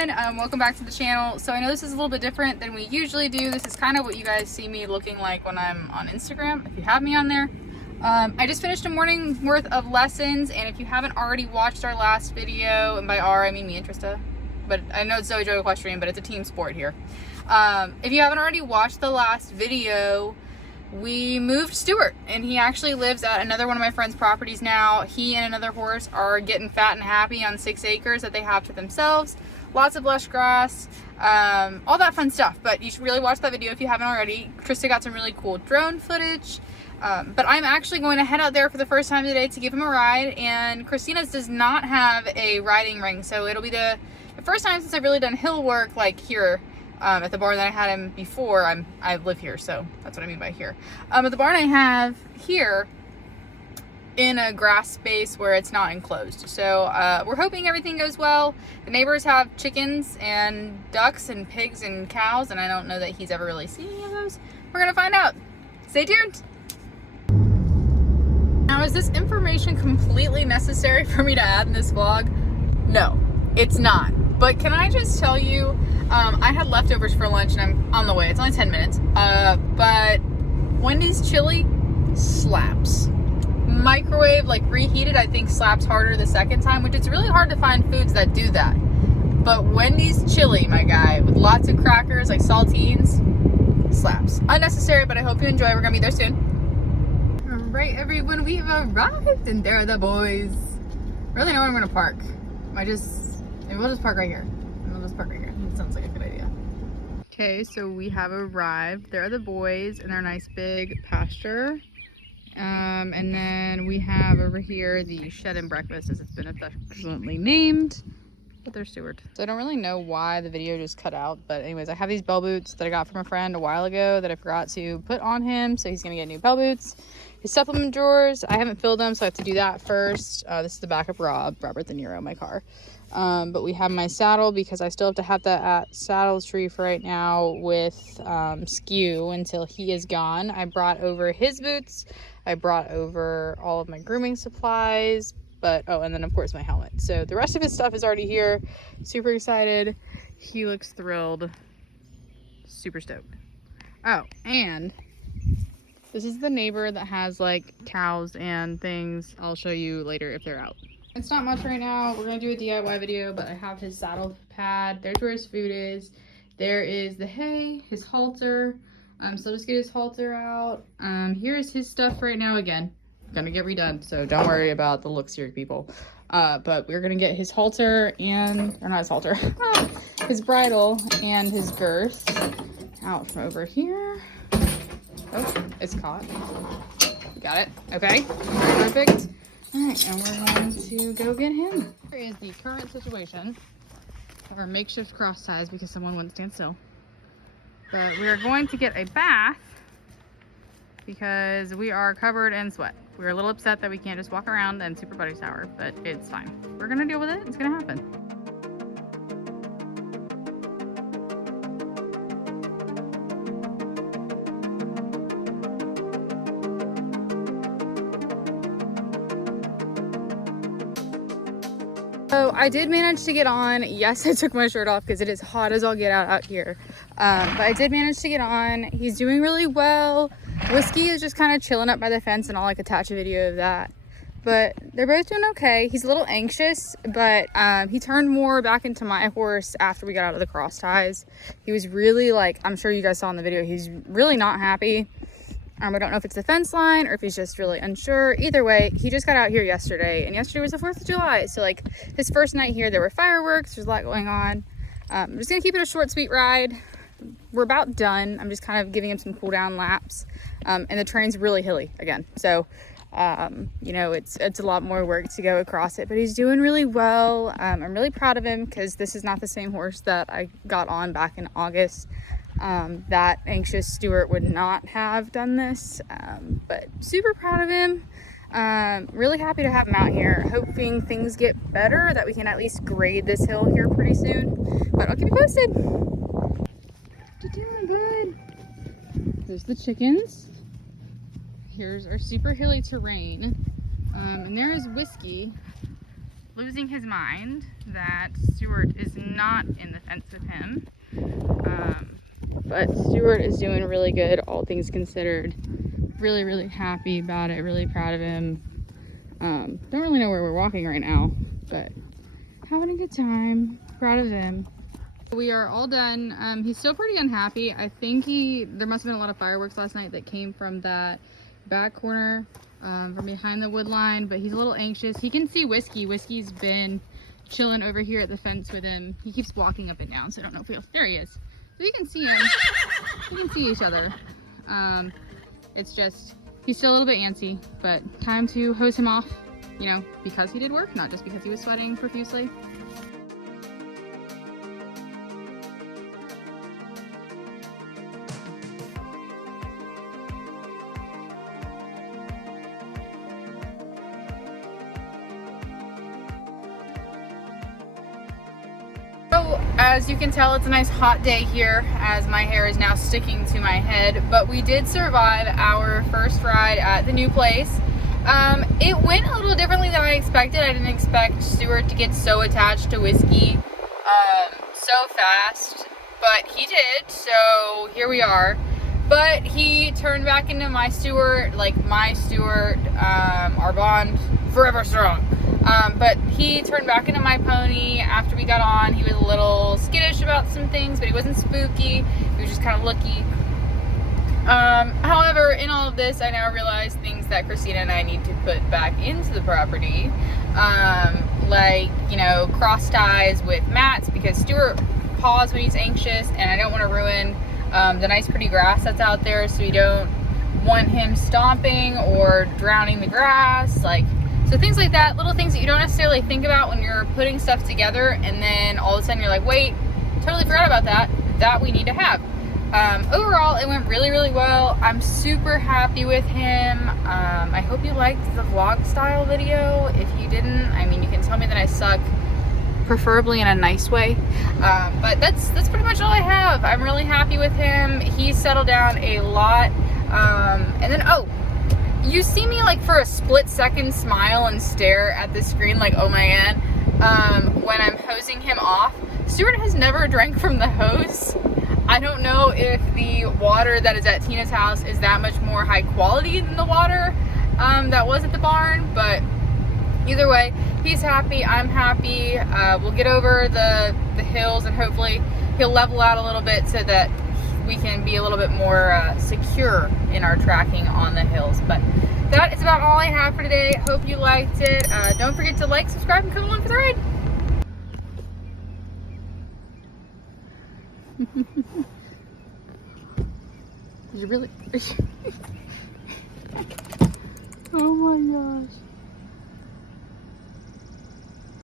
everyone, welcome back to the channel. So I know this is a little bit different than we usually do. This is kind of what you guys see me looking like when I'm on Instagram, if you have me on there. I just finished a morning worth of lessons, and if you haven't already watched our last video, and by our I mean me and Trista, but I know it's Zoey Equestrian, but it's a team sport here. If you haven't already watched the last video, we moved Stuart, and he actually lives at another one of my friend's properties now. He and another horse are getting fat and happy on 6 acres that they have to themselves. Lots of lush grass, all that fun stuff. But you should really watch that video if you haven't already. Trista got some really cool drone footage. But I'm actually going to head out there for the first time today to give him a ride. And Christina's does not have a riding ring, so it'll be the first time since I've really done hill work like here. At the barn that I had him before. I live here, so that's what I mean by here. At the barn I have here in a grass space where it's not enclosed. So we're hoping everything goes well. The neighbors have chickens and ducks and pigs and cows, and I don't know that he's ever really seen any of those. We're gonna find out. Stay tuned. Now, is this information completely necessary for me to add in this vlog? No, it's not. But can I just tell you, I had leftovers for lunch and I'm on the way. It's only 10 minutes. But Wendy's chili slaps. Microwave, like reheated, I think slaps harder the second time, which it's really hard to find foods that do that. But Wendy's chili, my guy, with lots of crackers, like saltines, slaps. Unnecessary, but I hope you enjoy. We're gonna be there soon. All right, everyone, we've arrived and there are the boys. Really know where I'm gonna park. Maybe we'll just park right here. That sounds like a good idea. Okay, so we have arrived. There are the boys in their nice big pasture. And then we have over here the shed and breakfast, as it's been affectionately named. But they're Stuart. So I don't really know why the video just cut out. But anyways, I have these bell boots that I got from a friend a while ago that I forgot to put on him. So he's going to get new bell boots. His supplement drawers, I haven't filled them, so I have to do that first. This is the backup Robert De Niro, my car. But we have my saddle because I still have to have that at saddle tree for right now with Skew until he is gone. I brought over his boots. I brought over all of my grooming supplies, but and then of course my helmet. So the rest of his stuff is already here. Super excited. He looks thrilled. Super stoked. Oh, and this is the neighbor that has like cows and things. I'll show you later if they're out. It's not much right now. We're gonna do a DIY video, but I have his saddle pad. There's where his food is. There is the hay, his halter. So I'll just get his halter out. Here's his stuff right now. Again, gonna get redone, so don't worry about the looks here, people. But we're gonna get his halter or not his halter, his bridle and his girth out from over here. Oh, it's caught. You got it. Okay, perfect. All right, and we're going to go get him. Here is the current situation. Our makeshift cross ties because someone wouldn't stand still. But we are going to get a bath because we are covered in sweat. We're a little upset that we can't just walk around and super buddy sour, but it's fine. We're gonna deal with it. It's gonna happen. So I did manage to get on. Yes, I took my shirt off because it is hot as all get out here. But I did manage to get on. He's doing really well. Whiskey is just kind of chilling up by the fence, and I'll like attach a video of that. But they're both doing okay. He's a little anxious, but he turned more back into my horse after we got out of the cross ties. He was really like, I'm sure you guys saw in the video, he's really not happy. I don't know if it's the fence line or if he's just really unsure. Either way, he just got out here yesterday, and yesterday was the 4th of July. So like his first night here, there were fireworks. There's a lot going on. I'm just gonna keep it a short, sweet ride. We're about done. I'm just kind of giving him some cool down laps. And the terrain's really hilly again. So, you know, it's a lot more work to go across it, but he's doing really well. I'm really proud of him because this is not the same horse that I got on back in August. That anxious Stuart would not have done this, but super proud of him. Really happy to have him out here, hoping things get better, that we can at least grade this hill here pretty soon, but I'll keep you posted. You're doing good. There's the chickens. Here's our super hilly terrain, and there is Whiskey losing his mind that Stuart is not in the fence with him. But Stuart is doing really good, all things considered. Really, really happy about it, really proud of him. Don't really know where we're walking right now, but having a good time, proud of him. We are all done. He's still pretty unhappy. I think there must have been a lot of fireworks last night that came from that back corner, from behind the wood line, but he's a little anxious. He can see Whiskey. Whiskey's been chilling over here at the fence with him. He keeps walking up and down, so I don't know if there he is. So you can see him. You can see each other. It's just, he's still a little bit antsy, but time to hose him off, you know, because he did work, not just because he was sweating profusely. So, as you can tell, it's a nice hot day here as my hair is now sticking to my head, but we did survive our first ride at the new place. It went a little differently than I expected. I didn't expect Stuart to get so attached to Whiskey so fast, but he did, so here we are. But he turned back into my Stuart, our bond forever strong. But he turned back into my pony after we got on. He was a little skittish about some things, but he wasn't spooky. He was just kind of looky. However, in all of this, I now realize things that Christina and I need to put back into the property. Like, you know, cross ties with mats, because Stuart paws when he's anxious, and I don't want to ruin the nice pretty grass that's out there, so we don't want him stomping or drowning the grass. So things like that, little things that you don't necessarily think about when you're putting stuff together, and then all of a sudden you're like, wait, totally forgot about that we need to have. Overall, it went really, really well. I'm super happy with him. I hope you liked the vlog style video. If you didn't, I mean, you can tell me that I suck, preferably in a nice way. But that's pretty much all I have. I'm really happy with him. He's settled down a lot. And then, you see me like for a split second smile and stare at the screen like, oh my god, when I'm hosing him off. Stuart has never drank from the hose. I don't know if the water that is at Tina's house is that much more high quality than the water that was at the barn, but either way, he's happy, I'm happy. We'll get over the hills, and hopefully he'll level out a little bit so that we can be a little bit more secure in our tracking on the hills. But that is about all I have for today. Hope you liked it. Don't forget to like, subscribe, and come along for the ride. Did you really? Oh my gosh.